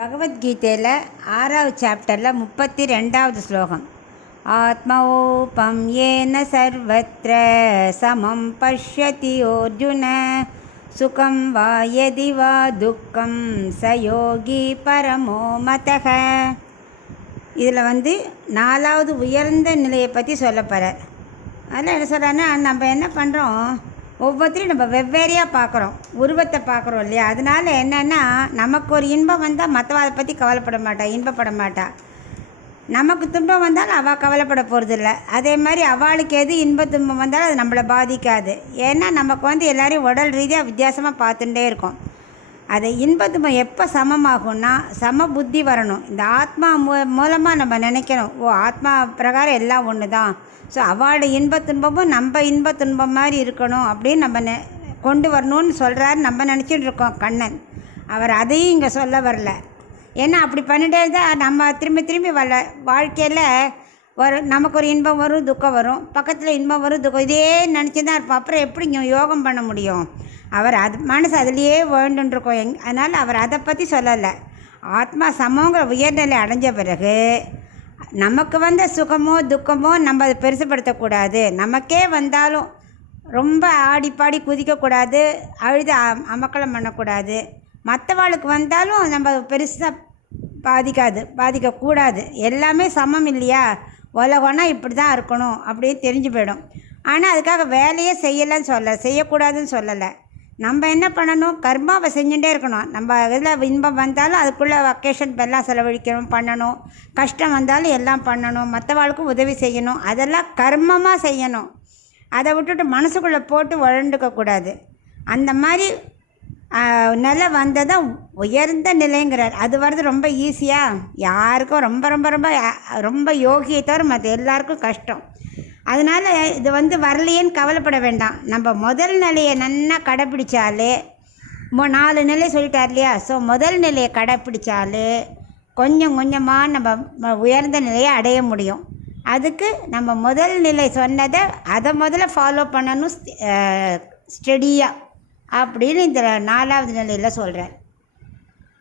பகவத்கீதையில் 6வது சாப்டரில் 32வது ஸ்லோகம். ஆத்மௌபம் ஏன சர்வத்ர சமம் பஷ்யதி அர்ஜுன சுகம் வா யதி வா துக்கம் சயோகி பரமோ மதக. இதில் 4வது உயர்ந்த நிலையை பற்றி சொல்ல போகிறார். அதில் என்ன சொல்கிறாருன்னா, நம்ம என்ன பண்ணுறோம், ஒவ்வொருத்தரையும் நம்ம வெவ்வேறையாக பார்க்குறோம், உருவத்தை பார்க்குறோம் இல்லையா. அதனால் என்னென்னா, நமக்கு ஒரு இன்பம் வந்தால் மற்றவ அதை பற்றி கவலைப்பட மாட்டா, இன்பப்பட மாட்டா. நமக்கு துன்பம் வந்தாலும் அவள் கவலைப்பட போகிறதில்ல. அதே மாதிரி அவளுக்கு எது இன்ப துன்பம் வந்தாலும் அது நம்மளை பாதிக்காது. ஏன்னா நமக்கு எல்லோரையும் உடல் ரீதியாக வித்தியாசமாக பார்த்துட்டே இருக்கோம். அது இன்ப துன்பம் எப்போ சமமாகும்னா, சம புத்தி வரணும். இந்த ஆத்மா மூலமாக நம்ம நினைக்கணும், ஓ ஆத்மா பிரகாரம் எல்லாம் ஒன்று தான். ஸோ அவளோட இன்ப துன்பமும் நம்ம இன்ப துன்பம் மாதிரி இருக்கணும் அப்படின்னு நம்ம கொண்டு வரணும்னு சொல்கிறாரு. நம்ம நினச்சிட்டு இருக்கோம் கண்ணன். அவர் அதையும் இங்கே சொல்ல வரல. ஏன்னா அப்படி பண்ணிட்டே இருந்தால் நம்ம திரும்பி திரும்பி வாழ்க்கையில் நமக்கு ஒரு இன்பம் வரும், துக்கம் வரும், பக்கத்தில் இன்பம் வரும், துக்கம், இதே நினச்சி தான் இருப்போம். அப்புறம் எப்படி யோகம் பண்ண முடியும்? அவர் மனசு அதுலேயே வேண்டுன்ருக்கோம். அதனால் அவர் அதை பற்றி சொல்லலை. ஆத்மா சமங்கிற உயர்நிலை அடைஞ்ச பிறகு நமக்கு சுகமோ துக்கமோ நம்ம அதை பெருசுப்படுத்தக்கூடாது. நமக்கே வந்தாலும் ரொம்ப ஆடிப்பாடி குதிக்கக்கூடாது, அழுது அமக்கலம் பண்ணக்கூடாது. மற்றவாளுக்கு வந்தாலும் நம்ம பெருசாக பாதிக்கக்கூடாது. எல்லாமே சமம் இல்லையா, உலகம்னா இப்படி தான் இருக்கணும் அப்படின்னு தெரிஞ்சு போயிடும். ஆனால் அதுக்காக வேலையே செய்யக்கூடாதுன்னு சொல்லலை. நம்ம என்ன பண்ணணும், கர்மாவை செஞ்சுட்டே இருக்கணும். நம்ம இதில் இன்பம் வந்தாலும் அதுக்குள்ளே வக்கேஷன் எல்லாம் செலவழிக்கணும், பண்ணணும். கஷ்டம் வந்தாலும் எல்லாம் பண்ணணும், மற்றவாளுக்கும் உதவி செய்யணும். அதெல்லாம் கர்மமாக செய்யணும். அதை விட்டுட்டு மனசுக்குள்ளே போட்டு உழண்டுக்கக்கூடாது. அந்த மாதிரி நிலை வந்ததான் உயர்ந்த நிலைங்கிறார். அது வர்றது ரொம்ப ஈஸியாக, யாருக்கும் ரொம்ப ரொம்ப ரொம்ப ரொம்ப யோகியை தவிர மற்ற எல்லாருக்கும் கஷ்டம். அதனால் இது வரலையேன்னு கவலைப்பட வேண்டாம். நம்ம முதல் நிலையை நல்லா கடைப்பிடிச்சாலே, 4 நிலை சொல்லிட்டார் இல்லையா. ஸோ முதல் நிலையை கடைப்பிடிச்சாலே கொஞ்சம் கொஞ்சமாக நம்ம உயர்ந்த நிலையை அடைய முடியும். அதுக்கு நம்ம முதல் நிலை சொன்னதை அதை முதல்ல ஃபாலோ பண்ணணும் ஸ்டெடியாக அப்படின்னு இந்த 4வது நிலையில் சொல்கிறேன்.